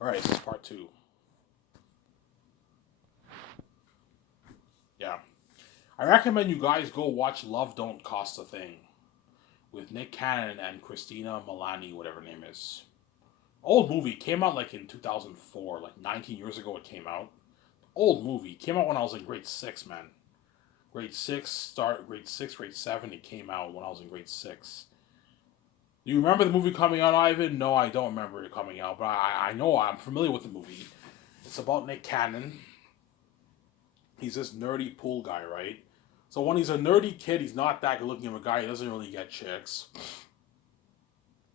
All right, this is part two. Yeah. I recommend you guys go watch Love Don't Cost a Thing with Nick Cannon and Christina Milani, whatever her name is. Old movie. Came out like in 2004, like 19 years ago it came out. Old movie. Came out when I was in grade 6, man. Grade 6, grade 7, it came out when I was in grade 6. Do you remember the movie coming out, Ivan? No, I don't remember it coming out, but I know I'm familiar with the movie. It's about Nick Cannon. He's this nerdy pool guy, right? So when he's a nerdy kid, he's not that good looking of a guy. He doesn't really get chicks.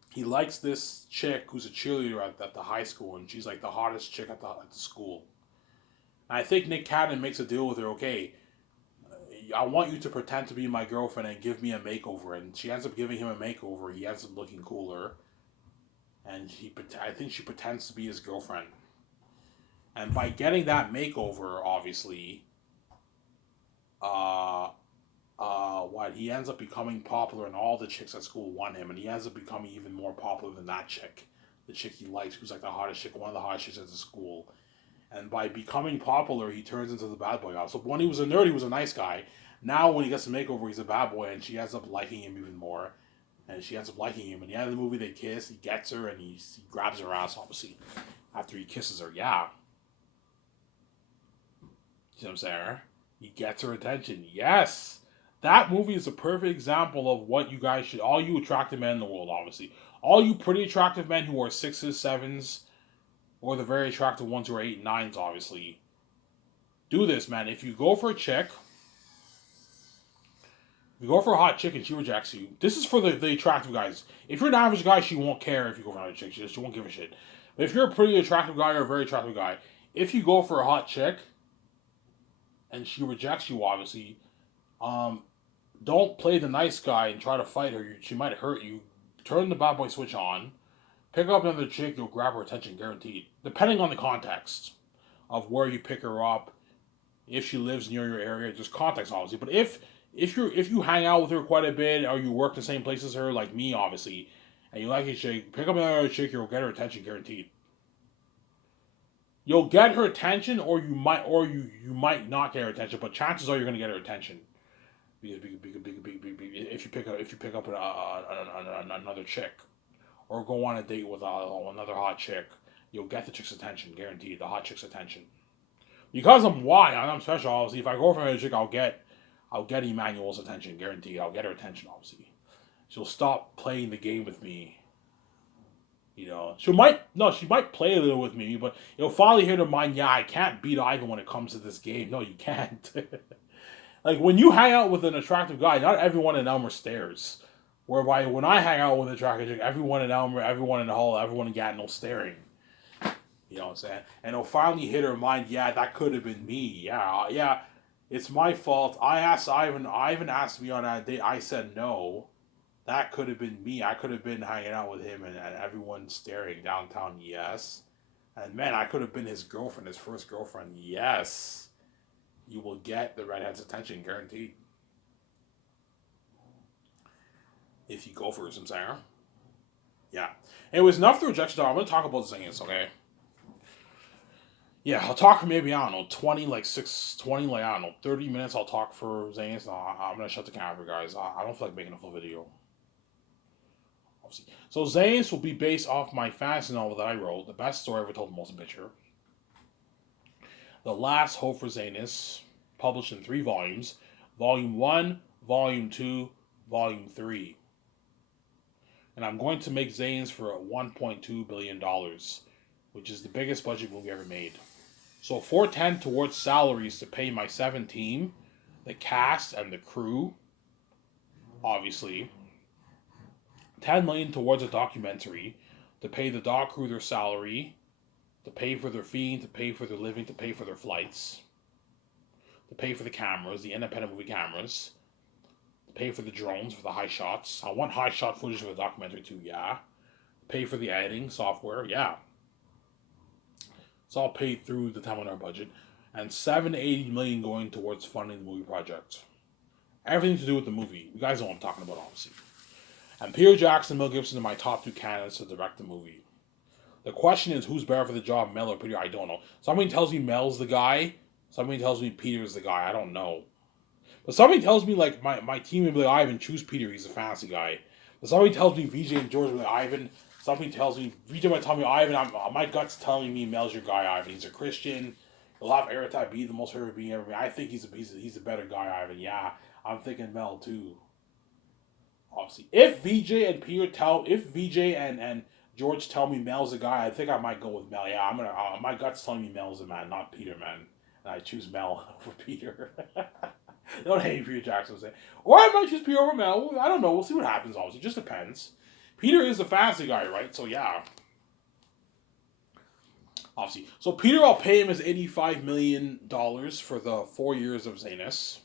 He likes this chick who's a cheerleader at the high school, and she's like the hottest chick at the school. And I think Nick Cannon makes a deal with her. Okay, I want you to pretend to be my girlfriend and give me a makeover. And she ends up giving him a makeover. He ends up looking cooler, and I think she pretends to be his girlfriend. And by getting that makeover, obviously, uh, what he ends up becoming popular, and all the chicks at school want him, and he ends up becoming even more popular than that chick, the chick he likes, who's like the hottest chick, one of the hottest chicks at the school. And by becoming popular, he turns into the bad boy. So when he was a nerd, he was a nice guy. Now when he gets a makeover, he's a bad boy, and she ends up liking him even more. And she ends up liking him. And the end of the movie, they kiss. He gets her, and he grabs her ass, obviously, after he kisses her. Yeah, you know what I'm saying? He gets her attention. Yes. That movie is a perfect example of what you guys should, all you attractive men in the world, obviously. All you pretty attractive men who are sixes, sevens, or the very attractive ones who are eight, nines, obviously. Do this, man. If you go for a chick, if you go for a hot chick and she rejects you, this is for the attractive guys. If you're an average guy, she won't care if you go for a chick. She won't give a shit. But if you're a pretty attractive guy or a very attractive guy, if you go for a hot chick and she rejects you, obviously, um, don't play the nice guy and try to fight her. She might hurt you. Turn the bad boy switch on. Pick up another chick, you'll grab her attention, guaranteed. Depending on the context of where you pick her up, if she lives near your area, just context obviously. But if you hang out with her quite a bit, or you work the same place as her, like me obviously, and you like a chick, pick up another chick, you'll get her attention, guaranteed. You'll get her attention, or you might not get her attention, but chances are you're gonna get her attention if you pick up another chick, or go on a date with another hot chick, you'll get the chick's attention, guaranteed. The hot chick's attention. Because I'm why I'm special. Obviously, if I go for a chick, I'll get Emmanuel's attention, guaranteed. I'll get her attention. Obviously, she'll stop playing the game with me. She might play a little with me, but you'll finally hit her mind. Yeah, I can't beat Ivan when it comes to this game. No, you can't. Like when you hang out with an attractive guy, not everyone in Elmer stares. Whereby when I hang out with an attractive chick, everyone in Elmer, everyone in the hall, everyone in Gatineau staring. You know what I'm saying? And it'll finally hit her mind. Yeah, that could have been me. Yeah, yeah, it's my fault. I asked Ivan. Ivan asked me on that date. I said no. That could have been me. I could have been hanging out with him and everyone staring downtown. Yes. And man, I could have been his girlfriend, his first girlfriend. Yes. You will get the redhead's attention, guaranteed. If you go for some singer. Yeah. Anyways, enough the rejection dog. I'm gonna talk about singers, okay? Yeah, I'll talk for maybe I don't know 20 like 6 20 like I don't know 30 minutes. I'll talk for Zanes. No, I'm gonna shut the camera, guys. I don't feel like making a full video. Obviously, so Zanes will be based off my fantasy novel that I wrote, the best story ever told in motion picture, The Last Hope for Zanus, published in 3 volumes, Volume One, Volume Two, Volume Three, and I'm going to make Zanes for $1.2 billion, which is the biggest budget movie ever made. So 410 towards salaries to pay my 7 team, the cast and the crew, obviously. 10 million towards a documentary to pay the doc crew their salary, to pay for their feeding, to pay for their living, to pay for their flights, to pay for the cameras, the independent movie cameras, to pay for the drones for the high shots. I want high shot footage for the documentary too, yeah. Pay for the editing software, yeah. It's all paid through the $10 million budget, and 780 million going towards funding the movie project. Everything to do with the movie. You guys know what I'm talking about, obviously. And Peter Jackson and Mel Gibson are my top 2 candidates to direct the movie. The question is, who's better for the job, Mel or Peter? I don't know. Somebody tells me Mel's the guy. Somebody tells me Peter's the guy. I don't know. But somebody tells me, like, my team would be like, Ivan, choose Peter. He's a fancy guy. But somebody tells me VJ and George will be like, Ivan. Somebody tells me, VJ might tell me, Ivan, my gut's telling me Mel's your guy, Ivan. He's a Christian. He'll have Eretai be the most favorite being ever. I think he's a better guy, Ivan. Yeah, I'm thinking Mel, too. Obviously. If VJ and George tell me Mel's the guy, I think I might go with Mel. Yeah, my gut's telling me Mel's the man, not Peter, man. And I choose Mel over Peter. Don't hate Peter Jackson. Or I might choose Peter over Mel. I don't know. We'll see what happens, obviously. It just depends. Peter is the fancy guy, right? So, yeah. Obviously. So, Peter, I'll pay him his $85 million for the 4 years of Zanus.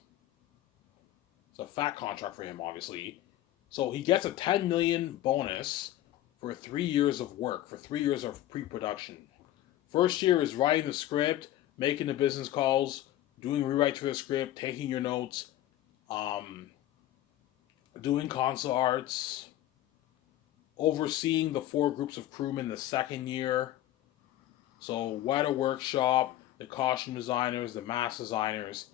It's a fat contract for him, obviously. So, he gets a $10 million bonus for 3 years of work, for 3 years of pre-production. First year is writing the script, making the business calls, doing rewrites for the script, taking your notes, doing console arts, overseeing the 4 groups of crewmen the second year. So Weta Workshop, the costume designers, the mask designers,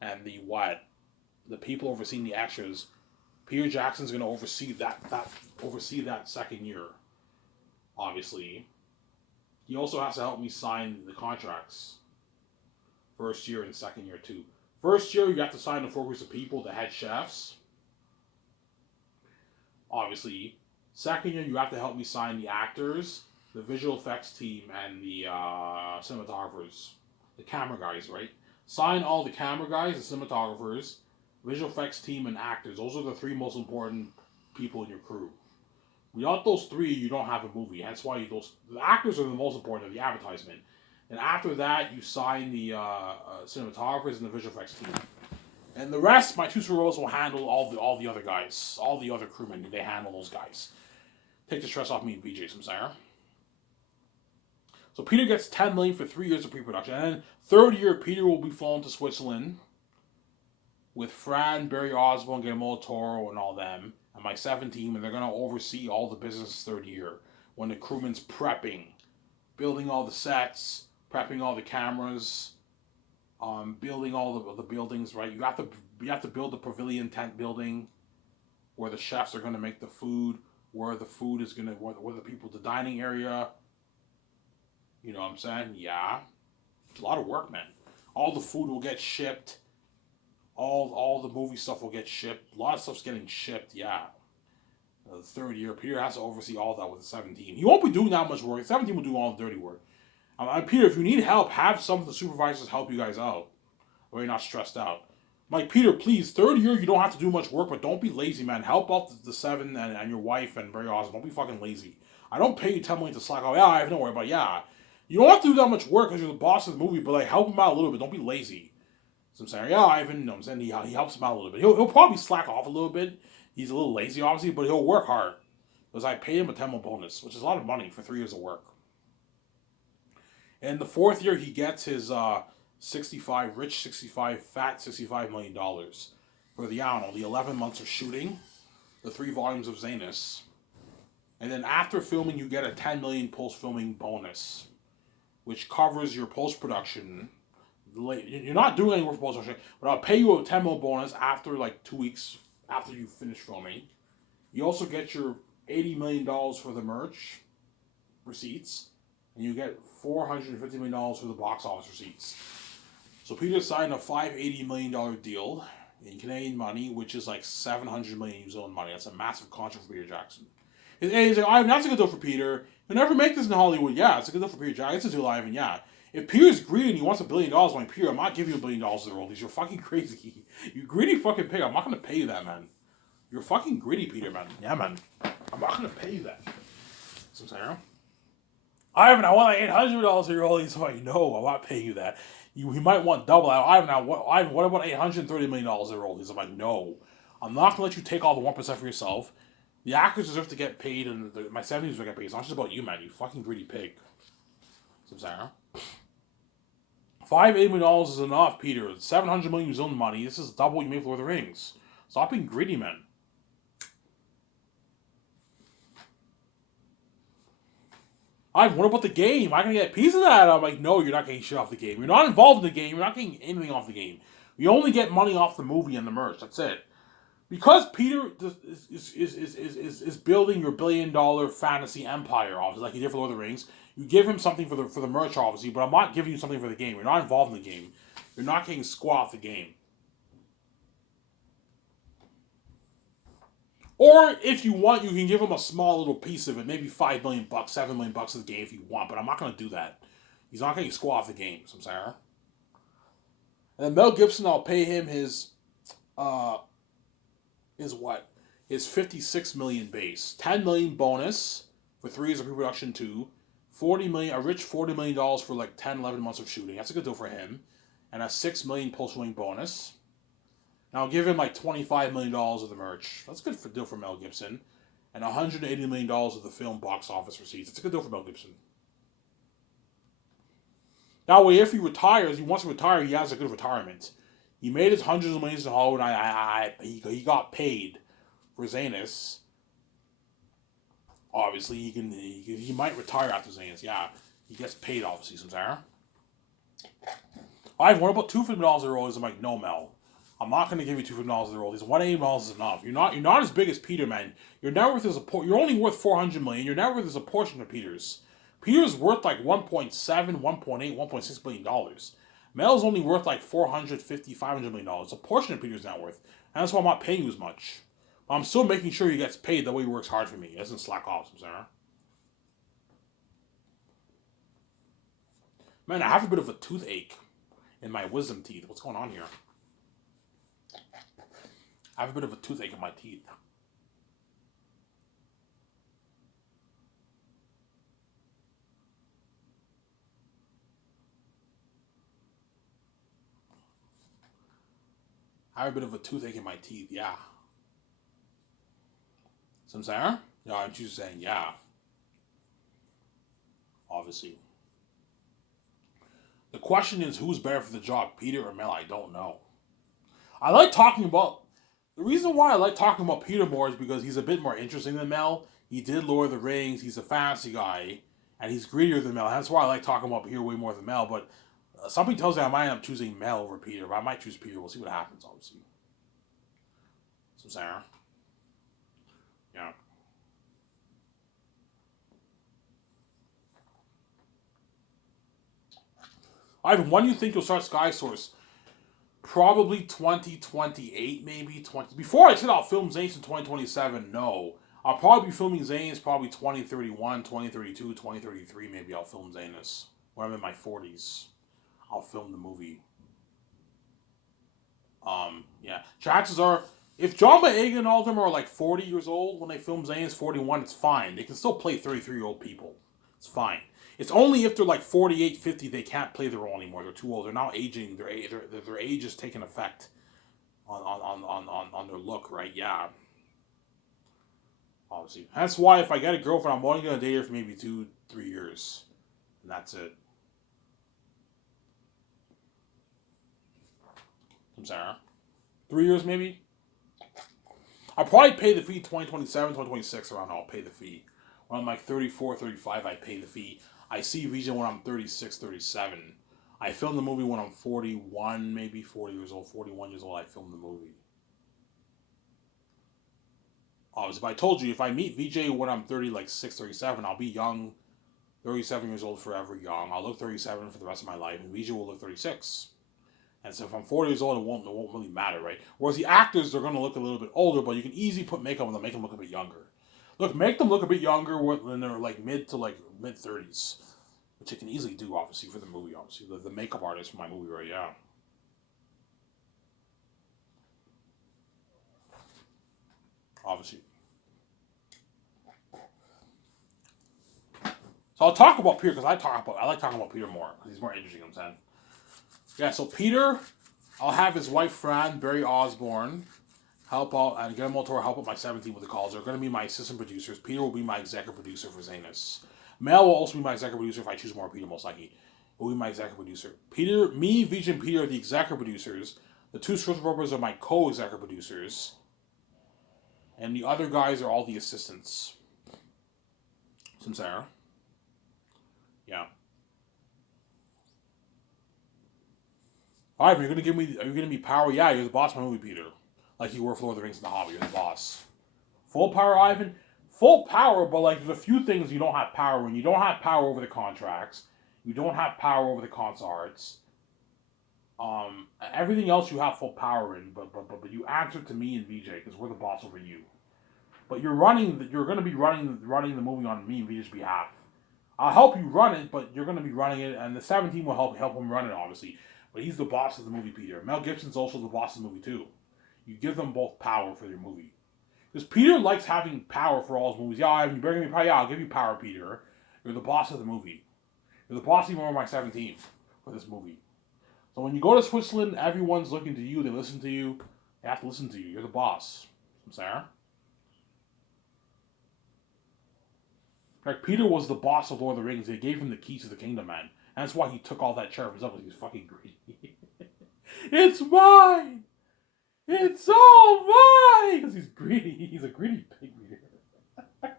and the people overseeing the extras. Peter Jackson's going to oversee that second year. Obviously, he also has to help me sign the contracts. First year and second year too. First year, you have to sign the 4 groups of people, the head chefs. Obviously. Second year, you have to help me sign the actors, the visual effects team, and the cinematographers. The camera guys, right? Sign all the camera guys, the cinematographers, visual effects team, and actors. Those are the 3 most important people in your crew. Without those 3, you don't have a movie. That's why the actors are the most important of the advertisement. And after that, you sign the cinematographers and the visual effects team. And the rest, my 2 roles will handle all the other guys. All the other crewmen, they handle those guys. Take the stress off me and VJ Samsara. So Peter gets $10 million for 3 years of pre-production. And then third year, Peter will be flown to Switzerland with Fran, Barry Osborne, Guillermo Toro, and all them. And my 7 team, and they're going to oversee all the business third year. When the crewman's prepping, building all the sets, prepping all the cameras, building all the buildings, right? You have to build the pavilion tent building where the chefs are going to make the food, where the food is going to, where the people, the dining area. You know what I'm saying? Yeah. It's a lot of work, man. All the food will get shipped. All the movie stuff will get shipped. A lot of stuff's getting shipped, yeah. The third year, Peter has to oversee all that with the 17. He won't be doing that much work. The 17 will do all the dirty work. Peter, if you need help, have some of the supervisors help you guys out. Or you're not stressed out. Mike, Peter, please, third year, you don't have to do much work, but don't be lazy, man. Help out the 7 and your wife and Barry Osborne. Don't be fucking lazy. I don't pay you $10 million to slack. Oh, yeah, I have no worry, but yeah. You don't have to do that much work because you're the boss of the movie, but like help him out a little bit. Don't be lazy. So I'm saying, yeah, Ivan, no, I'm saying he helps him out a little bit. He'll probably slack off a little bit. He's a little lazy, obviously, but he'll work hard. Because I paid him a $10 million bonus, which is a lot of money for 3 years of work. And the fourth year, he gets his fat $65 million for the 11 months of shooting, the 3 volumes of Zanus. And then after filming, you get a $10 million post-filming bonus, which covers your post-production. You're not doing any work for post-production, but I'll pay you a $10 million bonus after like 2 weeks after you finish filming. You also get your $80 million for the merch receipts, and you get $450 million for the box office receipts. So Peter signed a $580 million deal in Canadian money, which is like 700 million New Zealand money. That's a massive contract for Peter Jackson. He's like, that's a good deal for Peter. He'll never make this in Hollywood. Yeah, it's a good deal for Peter Jackson. It's a deal, Ivan. Yeah. If Peter's greedy and he wants $1 billion, I'm like, Peter, I'm not giving you $1 billion to the royalties. You're fucking crazy. You greedy fucking pig. I'm not going to pay you that, man. You're fucking greedy, Peter, man. Yeah, man. I'm not going to pay you that. So I'm saying, Ivan, I want like $800 to your royalties. So like, no, I'm not paying you that. He might want double that. Ivan, what about $830 million to royalties? I'm like, no. I'm not going to let you take all the 1% for yourself. The actors deserve to get paid, and my 70s will get paid. It's not just about you, man. You fucking greedy pig. So I'm saying, $580 million is enough, Peter. 700 million New Zealand money. This is double what you made for Lord of the Rings. Stop being greedy, man. What about the game? I can get a piece of that. I'm like, no, you're not getting shit off the game. You're not involved in the game. You're not getting anything off the game. You only get money off the movie and the merch. That's it. Because Peter is building your $1 billion fantasy empire, obviously, like he did for Lord of the Rings. You give him something for the merch, obviously, but I'm not giving you something for the game. You're not involved in the game. You're not getting squat off the game. Or if you want, you can give him a small little piece of it, maybe $5 million, $7 million of the game if you want. But I'm not going to do that. He's not getting squat off the game. So I'm saying. And then Mel Gibson, I'll pay him his what? His 56 million base, 10 million bonus for 3 years of pre-production 2, 40 million, a rich $40 million for like 10, 11 months of shooting. That's a good deal for him, and a 6 million post-shooting bonus. Now I'll give him like $25 million of the merch. That's a good deal for Mel Gibson. And $180 million of the film box office receipts. That's a good deal for Mel Gibson. That way, if he retires, he wants to retire, he has a good retirement. He made his hundreds of millions in Hollywood. He got paid for Zanus. Obviously, he might retire after Zanus. Yeah, he gets paid, obviously, sometimes. What about $250 a roll? I'm like, no, Mel. I'm not going to give you $250 a roll. These $180 is enough. You're not as big as Peter, man. Your net worth is you're only worth $400 million. Your net worth is a portion of Peter's. Peter's worth like 1.7, 1.8, $1.6 billion. Mel's only worth like $450, $500 million. It's a portion of Peter's net worth. And that's why I'm not paying you as much. But I'm still making sure he gets paid the way he works hard for me. He doesn't slack off, Sarah. Man, I have a bit of a toothache in my wisdom teeth. What's going on here? I have a bit of a toothache in my teeth. I have a bit of a toothache in my teeth, yeah. So I'm saying? Yeah, I'm just saying, yeah. Obviously. The question is, who's better for the job, Peter or Mel? I don't know. I like talking about... The reason why I like talking about Peter more is because he's a bit more interesting than Mel. He did Lord of the Rings. He's a fantasy guy. And he's greedier than Mel. That's why I like talking about Peter way more than Mel. But something tells me I might end up choosing Mel over Peter. But I might choose Peter. We'll see what happens, obviously. So, Sarah. Yeah. Ivan, when do you think you'll start Sky Source? Probably 2028, maybe 20. Before I said I'll film Zanes in 2027, no. I'll probably be filming Zanes probably 2031, 2032, 2033, maybe I'll film Zanus. When I'm in my 40s, I'll film the movie. Yeah. Chances are, if John Boyega and all of them are like 40 years old when they film Zanus 41, it's fine. They can still play 33-year-old people. It's fine. It's only if they're like 48, 50 they can't play the role anymore. They're too old. They're now aging. Their age is taking effect on their look, right? Yeah. Obviously. That's why if I get a girlfriend, I'm only going to date her for maybe 2-3 years. And that's it. I'm sorry. 3 years maybe? I'll probably pay the fee 2027, 2026 around. I'll pay the fee. When I'm like 34, 35, I pay the fee. I see Vision when I'm 36, 37. I filmed the movie when I'm 41, maybe 40 years old, 41 years old. I filmed the movie. If I told you, if I meet VJ when I'm 36, 37, I'll be young, 37 years old, forever young. I'll look 37 for the rest of my life, and VJ will look 36. And so if I'm 40 years old, it won't really matter, right? Whereas the actors, they're going to look a little bit older, but you can easily put makeup on them, make them look a bit younger. Look, make them look a bit younger when they're like mid 30s, which you can easily do, obviously, for the movie, obviously. The makeup artist for my movie, right? Yeah. Obviously. So I'll talk about Peter because I like talking about Peter more because he's more interesting. I'm saying. Yeah. So Peter, I'll have his wife Fran, Barry Osborne, help out, and Guillermo del Toro help out my 17 with the calls. They're going to be my assistant producers. Peter will be my executive producer for Zanus. Mel will also be my executive producer if I choose more Peter, most likely. Will be my executive producer. Peter, me, Vijay, and Peter are the executive producers. The two social brothers are my co-executive producers. And the other guys are all the assistants. Sincera. Yeah. Ivan, you're gonna give me. Are you gonna be power? Yeah, you're the boss of my movie, Peter. Like you were for Lord of the Rings and the Hobbit. You're the boss. Full power, Ivan. Full power, but like there's a few things you don't have power when you don't have power over the contracts. You don't have power over the consorts. Everything else you have full power in, but you answer to me and VJ because we're the boss over you. But you're running. You're going to be running the movie on me and VJ's behalf. I'll help you run it, but you're going to be running it, and the 17 will help him run it, obviously. But he's the boss of the movie, Peter. Mel Gibson's also the boss of the movie too. You give them both power for their movie. Because Peter likes having power for all his movies. Yeah, you bring me power. Yeah, I'll give you power, Peter. You're the boss of the movie. You're the boss even over my 17 for this movie. So when you go to Switzerland, everyone's looking to you. They listen to you. They have to listen to you. You're the boss. Sarah? Like, Peter was the boss of Lord of the Rings. They gave him the keys to the kingdom, man. And that's why he took all that sheriff himself, because he's fucking greedy. It's mine! It's all mine! Because he's greedy. He's a greedy pig eater. And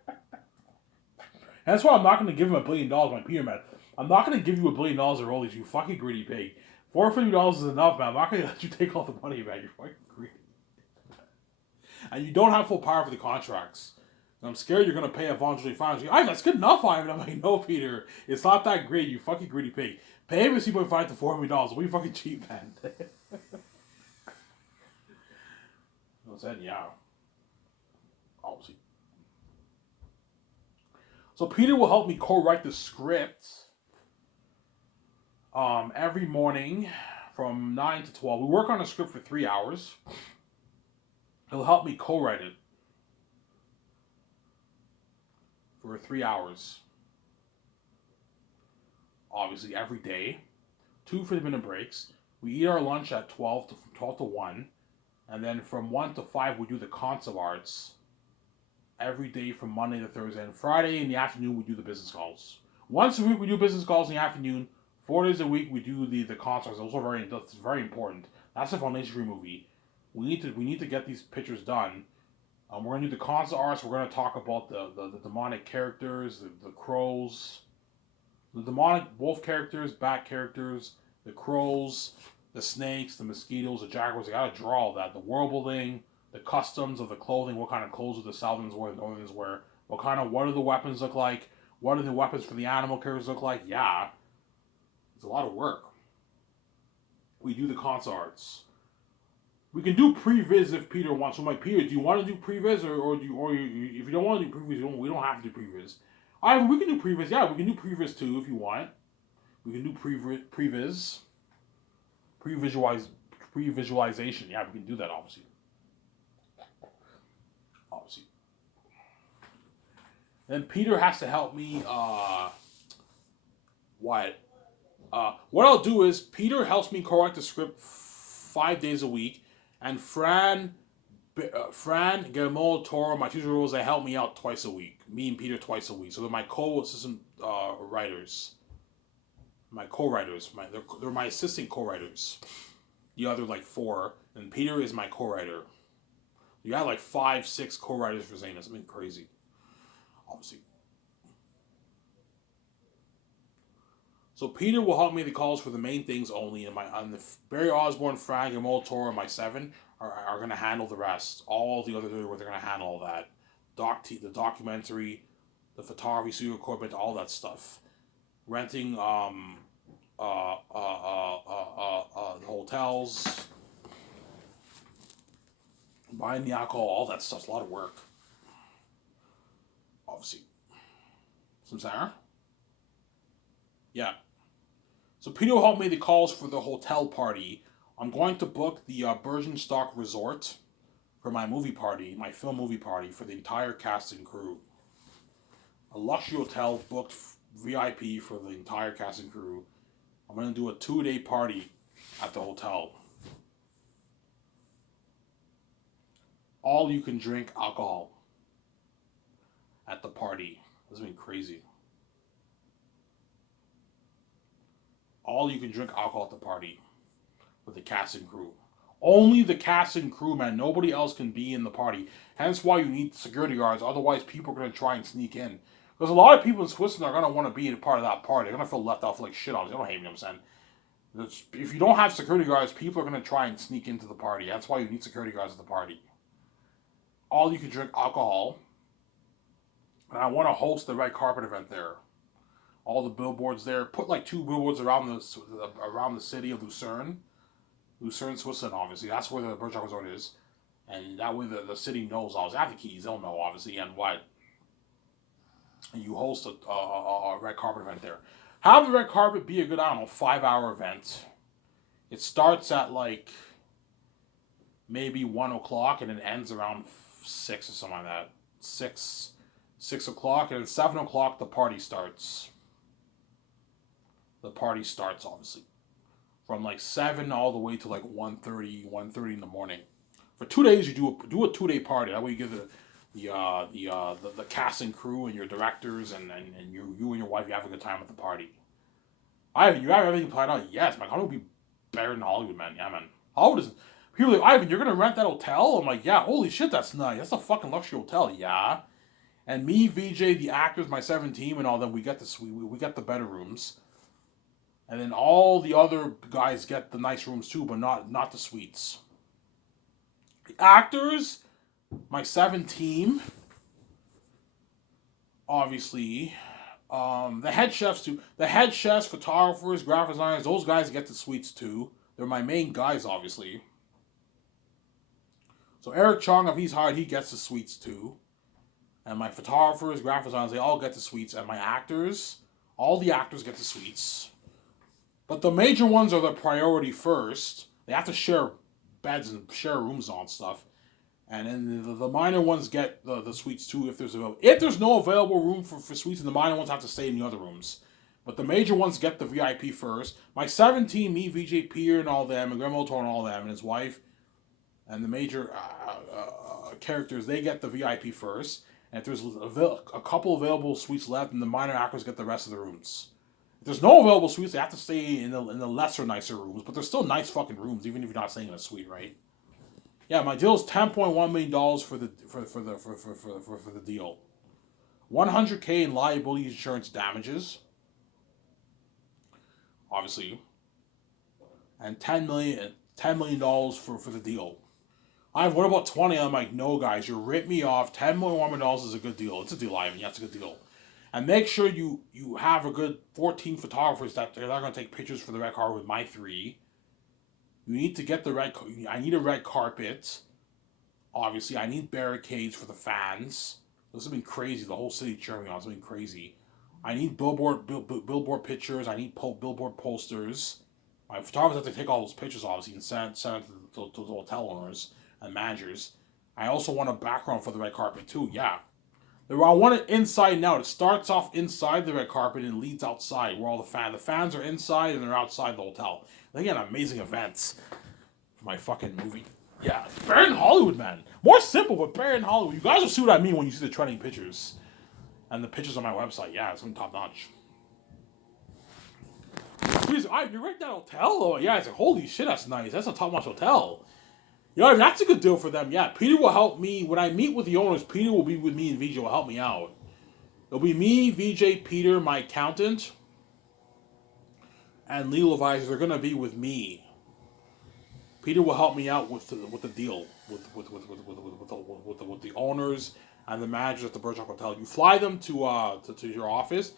that's why I'm not going to give him $1 billion, my Peter, man. I'm not going to give you $1 billion of rollies, you fucking greedy pig. $450 is enough, man. I'm not going to let you take all the money, man. You're fucking greedy. And you don't have full power for the contracts. And I'm scared you're going to pay eventually fines. That's good enough, Ivan. I'm like, no, Peter. It's not that great, you fucking greedy pig. Pay him $2.5 to $4 million. What you fucking cheap, man? I said, yeah. Obviously. So Peter will help me co-write the script every morning from 9 to 12. We work on a script for 3 hours. He'll help me co-write it for 3 hours. Obviously, every day. 2 50-minute breaks. We eat our lunch at 12 to 1. And then from 1 to 5, we do the concept arts. Every day from Monday to Thursday. And Friday in the afternoon, we do the business calls. Once a week, we do business calls in the afternoon. 4 days a week, we do the concerts. That's very important. That's the foundation for your movie. We need to get these pictures done. We're gonna do the concept arts. We're gonna talk about the demonic characters, the crows, the demonic wolf characters, bat characters, the crows, the snakes, the mosquitoes, the jaguars. I gotta draw all that. The whirlbuilding, the customs of the clothing. What kind of clothes do the Southerners wear? The Northerners wear? What do the weapons look like? What do the weapons for the animal characters look like? Yeah. It's a lot of work. We do the concept arts. We can do previs if Peter wants. So, like, Peter, do you want to do previs, or if you don't want to do previs, we don't have to do previs. We can do previs. Yeah, we can do previs too if you want. We can do previs, pre-visualization. Yeah, we can do that obviously. Then Peter has to help me. What? What I'll do is Peter helps me correct the script 5 days a week, and Fran, Guillermo, Toro, my two roles, they help me out twice a week. Me and Peter twice a week. So they're my co-assistant writers. My co-writers. They're my assistant co-writers. The other 4, and Peter is my co-writer. You got 5, 6 co-writers for Zayna. Something crazy. Obviously. So Peter will help me the calls for the main things only, and the Barry Osborne, Frank, and Toro, and my 7 are going to handle the rest. All the other 3 they're going to handle all that. The documentary, the photography, studio equipment, all that stuff. Renting the hotels, buying the alcohol, all that stuff's a lot of work. Obviously. Some Sarah? Yeah. So Peter will help me the calls for the hotel party. I'm going to book the Bergenstock Resort for my movie party, my film movie party for the entire cast and crew. A luxury hotel booked VIP for the entire cast and crew. I'm going to do a 2-day party at the hotel. All you can drink alcohol at the party. This has been crazy. All you can drink alcohol at the party with the cast and crew. Only the cast and crew, man. Nobody else can be in the party. Hence why you need security guards. Otherwise, people are going to try and sneak in. There's a lot of people in Switzerland are going to want to be a part of that party. They're going to feel left off like shit on. They don't hate me, I'm saying. If you don't have security guards, people are going to try and sneak into the party. That's why you need security guards at the party. All you can drink alcohol. And I want to host the red carpet event there. All the billboards there. Put like 2 billboards around the city of Lucerne. Lucerne, Switzerland, obviously. That's where the Bergerac Resort is. And that way the city knows, obviously. I have the keys. They'll know, obviously. And what? And you host a red carpet event there. Have the red carpet be a good, 5-hour event. It starts at like maybe 1 o'clock and it ends around 6 or something like that. 6 o'clock, and at 7 o'clock the party starts. The party starts, obviously. From like 7 all the way to like 1:30 in the morning. For 2 days you do a 2-day party. That way you give the cast and crew and your directors and you and your wife, you have a good time at the party. Ivan, you have everything planned out? Yes, my company will be better than Hollywood, man. Yeah, man. Hollywood is... People are like, Ivan, you're going to rent that hotel? I'm like, yeah, holy shit, that's nice. That's a fucking luxury hotel, yeah. And me, VJ, the actors, my 7 team, and all them, we get the suite, we get the better rooms. And then all the other guys get the nice rooms too, but not the suites. The actors, my 7 team, obviously, the head chefs too. The head chefs, photographers, graphic designers, those guys get the suites too. They're my main guys, obviously. So Eric Chong, if he's hired, he gets the suites too. And my photographers, graphic designers, they all get the suites. And my actors, all the actors get the suites. But the major ones are the priority first. They have to share beds and share rooms and all stuff. And then the minor ones get the suites too if there's available. If there's no available room for suites, then the minor ones have to stay in the other rooms. But the major ones get the VIP first. My 17, me, VJ Peter and all them, and Graham O'Toole and all them, and his wife, and the major characters, they get the VIP first. And if there's a couple available suites left, then the minor actors get the rest of the rooms. If there's no available suites, they have to stay in the lesser, nicer rooms. But they're still nice fucking rooms, even if you're not staying in a suite, right? Yeah, my deal is $10.1 million for the deal. $100K in liability insurance damages, obviously, and $10 million for the deal. What about 20? I'm like, no, guys, you ripped me off. $10 million is a good deal. It's a deal, Ivan. Yeah, it's a good deal. And make sure you have a good 14 photographers that they're not going to take pictures for the red carpet with my 3. You need to get I need a red carpet. Obviously, I need barricades for the fans. This has been crazy. The whole city cheering on. It's been crazy. I need billboard pictures. I need billboard posters. My photographers have to take all those pictures, obviously, and send it to the hotel owners and managers. I also want a background for the red carpet, too. Yeah. I want it inside and out. It starts off inside the red carpet and leads outside where all the fans are inside and they're outside the hotel. They get amazing events for my fucking movie. Yeah, better than Hollywood, man. More simple, but better than Hollywood. You guys will see what I mean when you see the trending pictures. And the pictures on my website. Yeah, it's top notch. Please, you rent that hotel? Oh, yeah, it's like, holy shit, that's nice. That's a top notch hotel. You know, that's a good deal for them. Yeah, Peter will help me. When I meet with the owners, Peter will be with me and VJ will help me out. It'll be me, VJ, Peter, my accountant, and legal advisors. They're going to be with me. Peter will help me out with the deal with the owners and the managers at the Bergerac Hotel. You fly them to your office.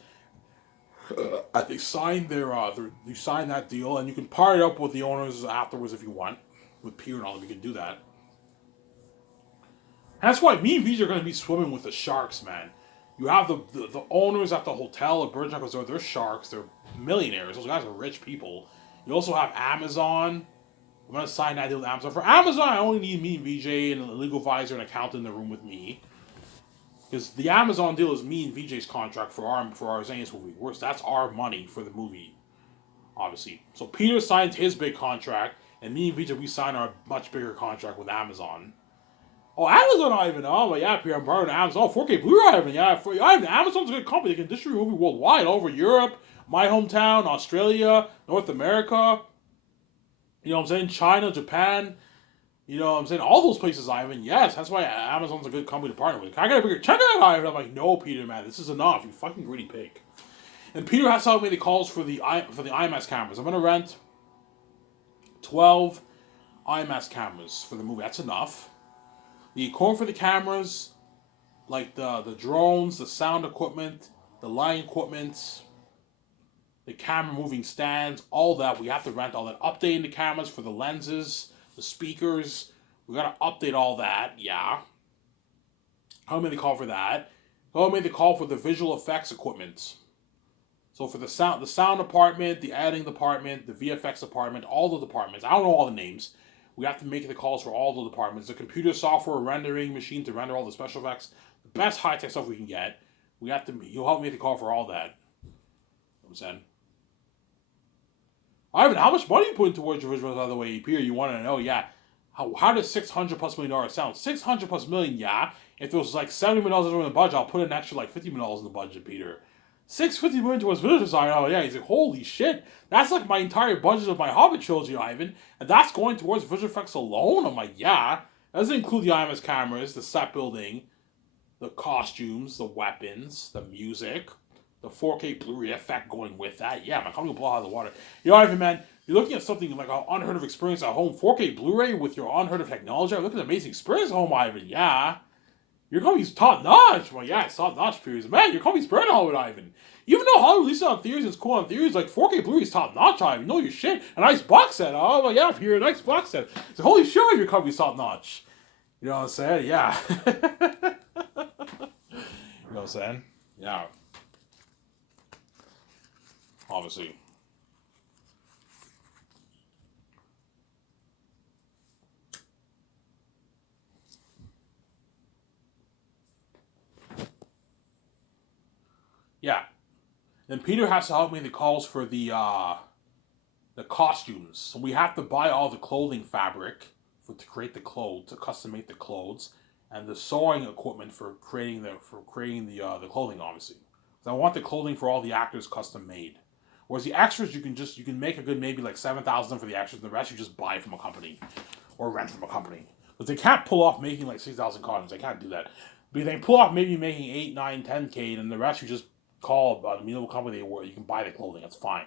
They sign you sign that deal, and you can part it up with the owners afterwards if you want. With Peter and all of you can do that. And that's why me and VJ are going to be swimming with the sharks, man. You have the owners at the hotel at Bergerac Resort. They're sharks. They're millionaires. Those guys are rich people. You also have Amazon. I'm going to sign that deal with Amazon. For Amazon, I only need me and VJ and a legal advisor and accountant in the room with me. Because the Amazon deal is me and VJ's contract for our Zanius movie. That's our money for the movie, obviously. So Peter signs his big contract, and me and VJ, we sign our much bigger contract with Amazon. Oh, Amazon, Ivan. Oh, but yeah, Peter, I'm borrowing Amazon. Oh, 4K Blu-ray, Ivan. Yeah, Amazon's a good company. They can distribute a movie worldwide, all over Europe, my hometown, Australia, North America. You know what I'm saying? China, Japan. You know what I'm saying? All those places, Ivan. Yes, that's why Amazon's a good company to partner with. Can I get a bigger check out, Ivan? I'm like, no, Peter, man, this is enough. You fucking greedy pig. And Peter has to help me the calls for the IMS cameras. I'm gonna rent 12 IMS cameras for the movie. That's enough. The equipment for the cameras, like the drones, the sound equipment, the lighting equipment, the camera moving stands, all that. We have to rent all that. Updating the cameras for the lenses, the speakers. We gotta update all that. Yeah. How many call for that? How many call for the visual effects equipment? So for the sound department, the editing department, the VFX department, all the departments. I don't know all the names. We have to make the calls for all the departments. The computer software rendering machine to render all the special effects. The best high tech stuff we can get. We have to. You'll help me make the call for all that. You know what I'm saying. Ivan, how much money you putting towards your visuals, by the way, Peter? You want to know? Yeah. How does $600+ million sound? $600+ million, yeah. If it was like $70 million in the budget, I'll put an extra like $50 million in the budget, Peter. $650 million towards visual design. Oh yeah, he's like, holy shit, that's like my entire budget of my Hobbit trilogy, Ivan, and that's going towards visual effects alone. I'm like, yeah, that doesn't include the IMS cameras, the set building, the costumes, the weapons, the music, the 4K Blu-ray effect going with that. Yeah, my company will blow out of the water. You know, Ivan, man, you're looking at something like an unheard of experience at home. 4K Blu-ray with your unheard of technology. I'm looking at an amazing experience at home, Ivan. Yeah. Your company's top notch. Well, yeah, it's top notch, Periods. Man, your company's burning Hollywood, Ivan. Even though Hollywood releases on theories, it's cool on theories, like 4K Blu-ray is top notch, Ivan. You know your shit. A nice box set. Oh, well, yeah, Period. Nice box set. So, holy shit, your company's top notch. You know what I'm saying? Yeah. You know what I'm saying? Yeah. Obviously. Yeah. Then Peter has to help me in the calls for the costumes. So we have to buy all the clothing fabric to create the clothes, to custom make the clothes, and the sewing equipment for creating the clothing, obviously. So I want the clothing for all the actors custom made. Whereas the extras, you can make a good maybe like 7,000 for the extras, and the rest you just buy from a company or rent from a company. But they can't pull off making like 6,000 costumes. They can't do that. But they can pull off maybe making 8, 9, 10K, and the rest you just call a menial company where you can buy the clothing. That's fine.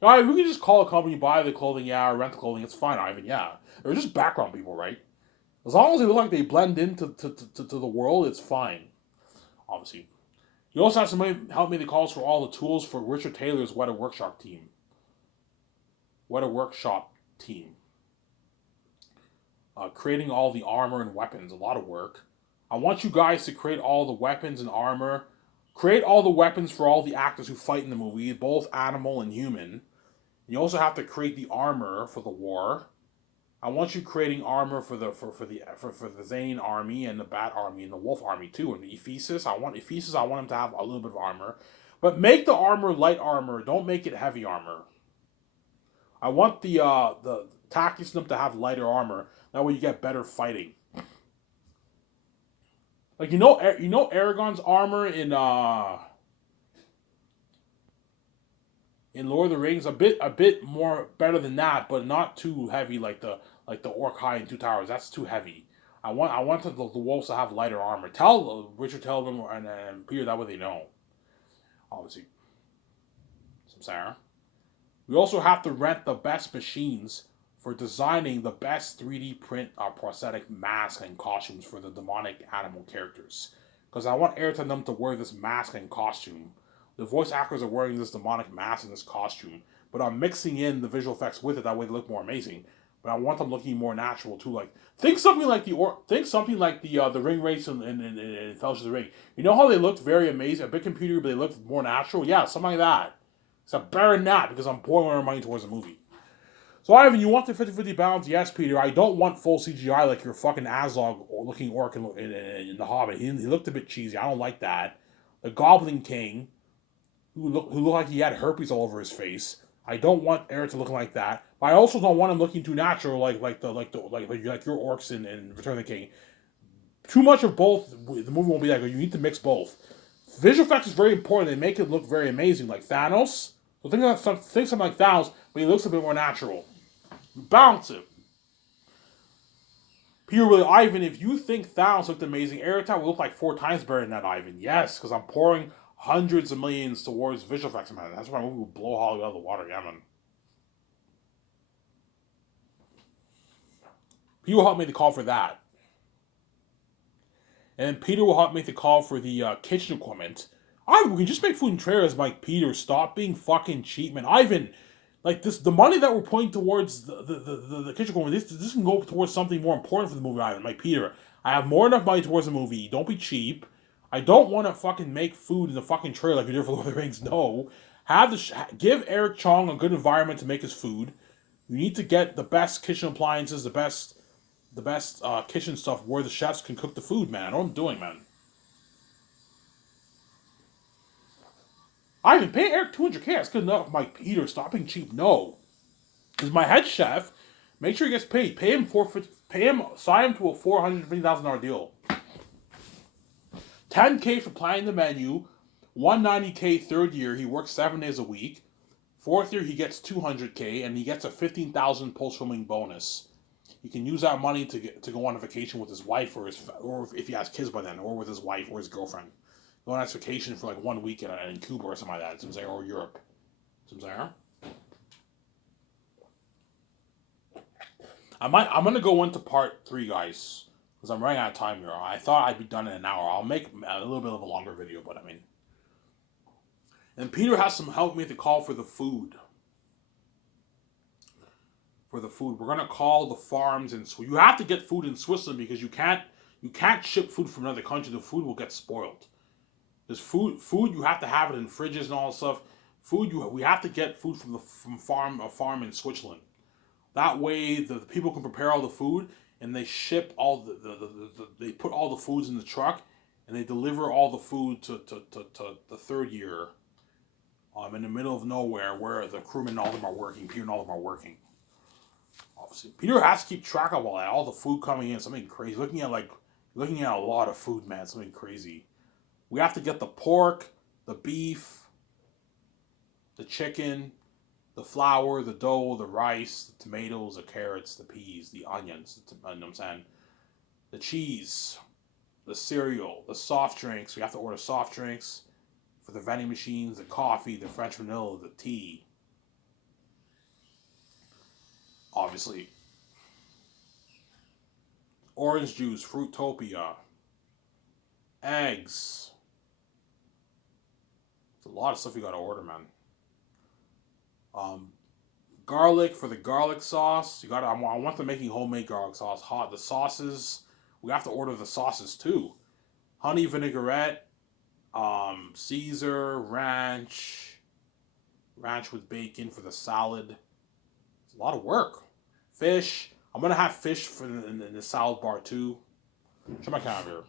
All right, we can just call a company, buy the clothing, yeah, or rent the clothing. It's fine, Ivan. Yeah, they're just background people, right? As long as they look like they blend into to the world, it's fine. Obviously, you also have somebody help me the calls for all the tools for Richard Taylor's Weta Workshop team. Weta Workshop team. Creating all the armor and weapons, a lot of work. I want you guys to create all the weapons and armor. Create all the weapons for all the actors who fight in the movie, both animal and human. You also have to create the armor for the war. I want you creating armor for the Zane army and the Bat army and the Wolf army too. And the Ephesus, I want him to have a little bit of armor, but make the armor light armor. Don't make it heavy armor. I want the Tactics to have lighter armor. That way you get better fighting. Like you know Aragorn's armor in Lord of the Rings, a bit more better than that, but not too heavy like the Orc-hai in Two Towers. That's too heavy. I want the wolves to have lighter armor. Tell Richard, tell them, and Peter, that way they know. Obviously, Sarah. We also have to rent the best machines for designing the best 3D print prosthetic masks and costumes for the demonic animal characters. Because I want Ayrton them to wear this mask and costume. The voice actors are wearing this demonic mask and this costume, but I'm mixing in the visual effects with it. That way they look more amazing. But I want them looking more natural too. Like think something like the ring race in Fellowship of the Ring. You know how they looked very amazing, a big computer, but they looked more natural. Yeah, something like that. Except better than that because I'm pouring my money towards the movie. So, Ivan, you want the 50-50 balance? Yes, Peter. I don't want full CGI like your fucking Azog looking orc in The Hobbit. He looked a bit cheesy. I don't like that. The Goblin King, who looked like he had herpes all over his face. I don't want Eric to look like that. But I also don't want him looking too natural like your orcs in Return of the King. Too much of both, the movie won't be that good. You need to mix both. Visual effects is very important. They make it look very amazing, like Thanos. So think something like Thanos, but he looks a bit more natural. Balance it. Peter really, Ivan, if you think Thanos looked amazing, Airtime will look like 4 times better than that, Ivan. Yes, because I'm pouring hundreds of millions towards visual effects, man. That's why my movie will blow Hollywood out of the water, yeah, man. Peter will help make the call for that. And Peter will help make the call for the kitchen equipment. Ivan, we can just make food and trailers, Mike. Peter, stop being fucking cheap, man. Ivan, like this, the money that we're putting towards the kitchen equipment, this can go towards something more important for the movie, Ivan. Mike, Peter, I have more than enough money towards the movie. Don't be cheap. I don't want to fucking make food in the fucking trailer like you did for Lord of the Rings. No, give Eric Chong a good environment to make his food. You need to get the best kitchen appliances, the best kitchen stuff where the chefs can cook the food, man. I know what I'm doing, man. I even pay Eric 200K. That's good enough. Mike, Peter, stop being cheap. No, because my head chef, make sure he gets paid. Sign him to a $450,000 deal. 10K for planning the menu. 190K third year. He works 7 days a week. Fourth year he gets 200K and he gets a 15,000 post filming bonus. He can use that money to go on a vacation with his wife or if he has kids by then, or with his wife or his girlfriend. Go on a vacation for like 1 week in Cuba or something like that. Or Europe. I'm gonna go into part 3, guys, because I'm running out of time here. I thought I'd be done in an hour. I'll make a little bit of a longer video, but I mean. And Peter has some help me to call for the food. We're gonna call the farms and you have to get food in Switzerland because you can't ship food from another country. The food will get spoiled. There's food you have to have it in fridges and all that stuff. We have to get food from a farm in Switzerland. That way the people can prepare all the food and they ship all they put all the foods in the truck and they deliver all the food to the third year. In the middle of nowhere where the crewmen and all of them are working. Peter and all of them are working. Obviously, Peter has to keep track of all the food coming in. Something crazy. Looking at a lot of food, man. Something crazy. We have to get the pork, the beef, the chicken, the flour, the dough, the rice, the tomatoes, the carrots, the peas, the onions. You know what I'm saying? The cheese, the cereal, the soft drinks. We have to order soft drinks for the vending machines, the coffee, the French vanilla, the tea. Obviously. Orange juice, Fruitopia, eggs. There's a lot of stuff you gotta order, man. Garlic for the garlic sauce. I want them making homemade garlic sauce. The sauces. We have to order the sauces too. Honey vinaigrette, Caesar, ranch with bacon for the salad. It's a lot of work. Fish. I'm gonna have fish in the salad bar too. Show my camera here.